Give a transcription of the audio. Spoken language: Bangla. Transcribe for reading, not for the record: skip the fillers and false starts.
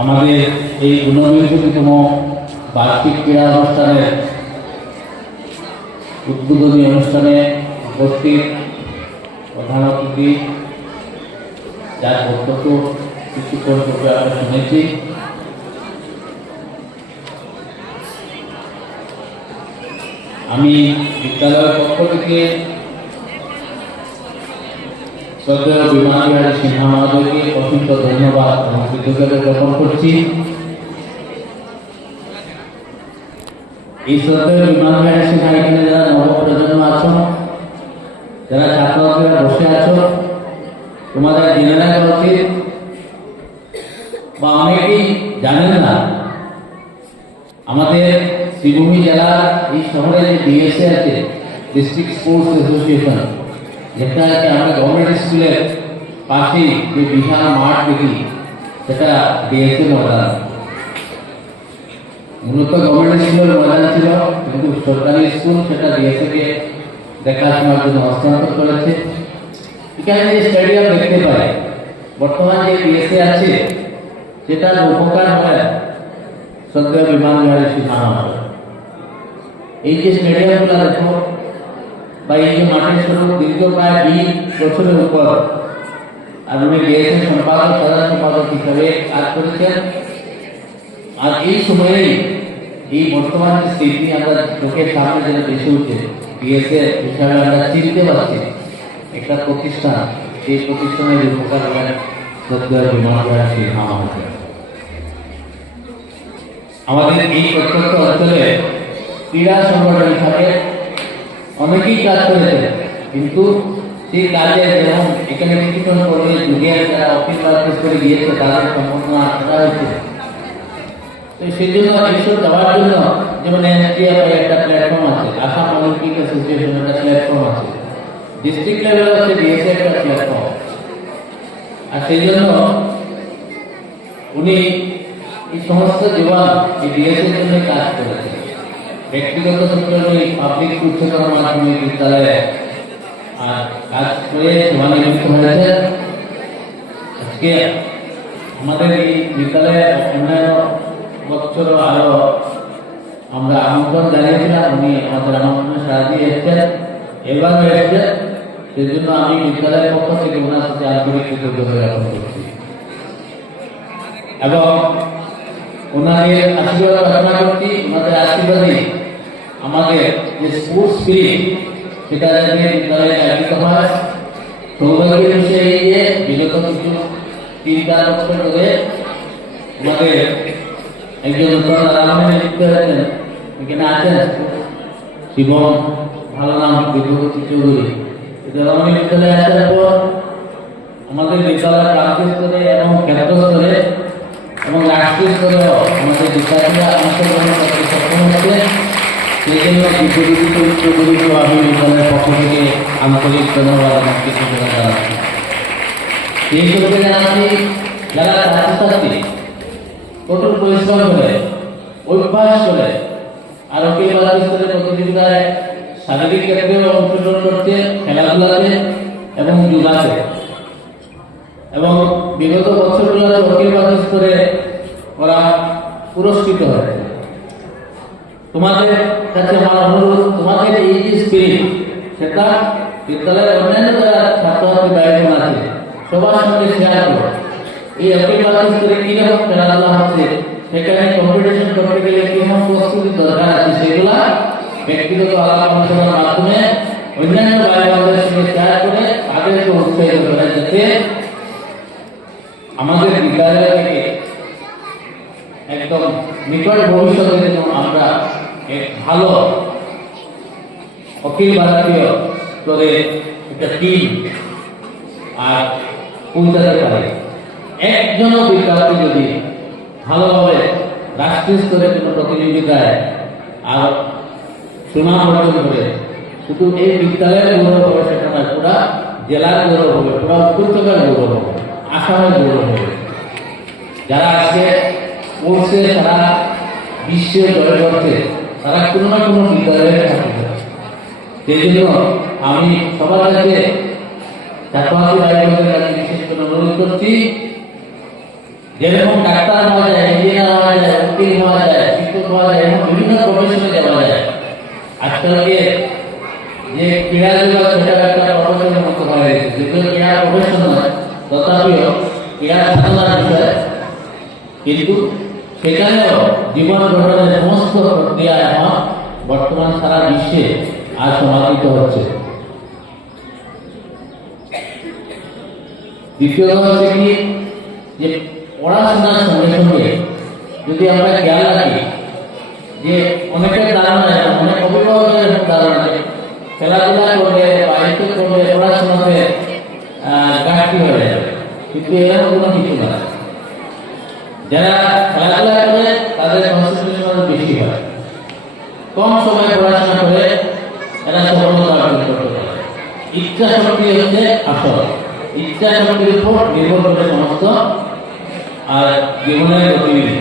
আমাদের এই 89তম বার্ষিক ক্রীড়া অনুষ্ঠানের উদ্বোধনী অনুষ্ঠানে উপস্থিত প্রধান অতিথি যার বক্তব্য কিছুক্ষণ পূর্বে আমরা শুনেছি, আমি বিদ্যালয়ের পক্ষ থেকে শ্রদ্ধেয় বিমান বিহারী সিনহা মহোদয়কে অসংখ্য ধন্যবাদ এবং কৃতজ্ঞতা জ্ঞাপন করছি। এই শ্রদ্ধেয় বিমান বিহারী সিনহা এখানে যারা নবপ্রজন্ম আছো, যারা ছাত্রছাত্রীরা বসে আছো, তোমাদের জেনে রাখা উচিত বা অনেকেই জানেন না, আমাদের শ্রীভূমি জেলার এই শহরে যে ডিএসএ আছে, ডিস্ট্রিক্ট স্পোর্টস অ্যাসোসিয়েশন, যেটা আমরা গভর্নমেন্ট স্কুলের পাশে যে বিশাল মাঠ দেখি, সেটা ডিএসএ ময়দান। মূলত গভর্নমেন্ট স্কুলের ময়দান ছিল, কিন্তু সরকারি স্কুল সেটা ডিএসএ কে দেখাশোনার জন্য হস্তান্তর করেছে। এখানে যে স্টেডিয়াম দেখতে পাই, বর্তমান যে ডিএসএ আছে, সেটার উপকার হয় শ্রদ্ধেয় বিমান বিহারী সিনহা মহোদয়। এই যে স্টেডিয়ামগুলো দেখো বা এই যে মাঠের স্বরূপ দীর্ঘ প্রায় 20 বছরের উপর, আর উনি ডিএসএ সম্পাদক, সাধারণ সম্পাদক হিসাবে কাজ করেছেন। আর এই সময়েই এই বর্তমান যে স্মৃতি আমরা চোখের সামনে যেটা বেশি উঠছে, ডিএসএ হিসাবে আমরা চিনতে পারছি একটা প্রতিষ্ঠান, সেই প্রতিষ্ঠানের উপকার করেন শ্রদ্ধেয় বিমান বিহারী সিনহা মহোদয়। আমাদের এই প্রত্যন্ত অঞ্চলে ক্রীড়া সংগঠন হিসাবে অনেকেই কাজ করেছে, কিন্তু সেই কাজে যেমন এখানে কিছুক্ষণ পরে যুগের যারা অফিস বার্তা করে গিয়েছে তাদের সম্বর্ধনা করা হয়েছে। তো সেই জন্য এইসব দেওয়ার জন্য যেমন এনএসটিএফ একটা প্ল্যাটফর্ম আছে, আসাম অলিম্পিক অ্যাসোসিয়েশন একটা প্ল্যাটফর্ম আছে, ডিস্ট্রিক্ট লেভেল আছে ডিএসএ একটা প্ল্যাটফর্ম। আর সেই জন্য উনি এই সমস্ত জীবন এই ডিএসএর জন্য কাজ করেছে। ব্যক্তিগত সূত্রে পাবলিক উচ্চতর মাধ্যমিক বিদ্যালয়ে কাজ করে সেবানিযুক্ত হয়েছে। আজকে আমাদের এই বিদ্যালয়ে অন্যান্য বছর আরো আমরা আমন্ত্রণ জানিয়েছিলাম, উনি আমাদের আমন্ত্রণে সাড়া দিয়ে এসছেন, এবারও এসছেন। সেই জন্য আমি বিদ্যালয়ের পক্ষ থেকে ওনার সাথে আন্তরিক কৃতজ্ঞতা জ্ঞাপন করছি এবং ওনাদের আশীর্বাদ প্রার্থনা করছি। ওনাদের আশীর্বাদে আমাদের যে স্পোর্টস স্পিরিট, সেটা যাতে বিদ্যালয়ে জাগৃত হয়। সৌভাগ্যের বিষয় এই যে বিগত কিছু 3-4 বছর ধরে আমাদের একজন নিযুক্ত হয়েছেন, এখানে আছেন শিবম, ভালো নাম বিদ্যুৎ চৌধুরী। রামমণি বিদ্যালয়ে আসার পর আমাদের বিদ্যালয় প্রান্তিক স্তরে এবং ক্ষেত্র স্তরে এবং রাষ্ট্রীয় স্তরেও আমাদের বিদ্যার্থীরা অংশগ্রহণ করতে সক্ষম হচ্ছে। সেই জন্য বিদ্যুৎ চৌধুরীকেও আমি বিদ্যালয়ের পক্ষ থেকে আন্তরিক ধন্যবাদ এবং কৃতজ্ঞতা জানাচ্ছি। এই ক্ষেত্রে জানাচ্ছি যারা ছাত্রছাত্রী কঠোর পরিশ্রম করে, অভ্যাস করে, আর অখিল ভারতীয় স্তরের প্রতিযোগিতায় শারীরিক ক্ষেত্রেও অংশগ্রহণ করছে, খেলাধুলাতে এবং যুগাতে, এবং বিগত বছরগুলোতে অখিল ভারতীয় স্তরে ওরা পুরস্কৃত হয়েছে। তোমাদের কাছে আমার অনুরোধ, তোমাদের এই যে স্পিরিট, সেটা বিদ্যালয়ের অন্যান্য যারা ছাত্রছাত্রী দায়িত্ব আছে সবার সঙ্গে শেয়ার করো। এই অখিল ভারতীয় স্তরে কিরকম খেলাধুলা হচ্ছে, সেখানে কম্পিটিশন করতে গেলে কিরকম প্রস্তুতি দরকার আছে, সেগুলা ব্যক্তিগত আলাপ আলোচনার মাধ্যমে অন্যান্য ভাই-বোনদের সঙ্গে শেয়ার করে তাদেরকে উৎসাহিত করা যাতে আমাদের বিদ্যালয় থেকে একদম নিকট ভবিষ্যতে যেন আমরা এক ভালো অখিল ভারতীয় স্তরে একটা টিম আর পৌঁছাতে পারে। একজনও বিদ্যার্থী যদি ভালোভাবে রাষ্ট্রীয় স্তরে কোনো প্রতিযোগিতায় আর সুনাম অর্জন করে, শুধু এই বিদ্যালয়ের গৌরব হবে সেটা নয়, পুরা জেলার গৌরব হবে, পুরা উত্তরবঙ্গের গৌরব হবে, আসামের গৌরব হবে। যারা আজকে পড়ছে, সারা বিশ্বে জয় করছে, তারা কোনো না কোনো বিদ্যালয়ের ছাত্র। সেই জন্য আমি সবার কাছে ছাত্রছাত্রী ভাই বোনদের কাছে বিশেষ করে অনুরোধ করছি যেরকম ডাক্তার হওয়া যায়, ইঞ্জিনিয়ার হওয়া যায়, উকিল হওয়া যায়, শিক্ষক হওয়া যায়, এরকম বিভিন্ন প্রফেশনে যাওয়া যায়। আজকালকে যে ক্রীড়া জগৎ সেটা একটা প্রফেশনের মতো হয়ে গেছে, যদিও ক্রীড়া প্রফেশন নয়, তথাপিও ক্রীড়া সাধনার বিষয়, কিন্তু সেখানেও জীবন গঠনের সমস্ত প্রক্রিয়া এখন বর্তমান সারা বিশ্বে আজ সমাদিত হচ্ছে। দ্বিতীয়ত হচ্ছে কি, যে পড়াশোনার সঙ্গে সঙ্গে যদি আমরা খেয়াল রাখি, যে অনেকের ধারণা, অনেক অভিভাবকের ধারণা, খেলাধুলা করলে বাড়িতে করলে পড়াশোনাতে ঘাটতি হয়ে যাবে, কিন্তু এরকম কোনো কিছু না। যারা খেলাধুলা করে তাদের কনসেন্ট্রেশন বেশি হয়, কম সময়ে পড়াশোনা করে এরা সফলতা অর্জন করতে পারে। ইচ্ছা শক্তি হচ্ছে আসল, ইচ্ছা শক্তির উপর নির্ভর করে সমস্ত আর জীবনের গতিবিধি।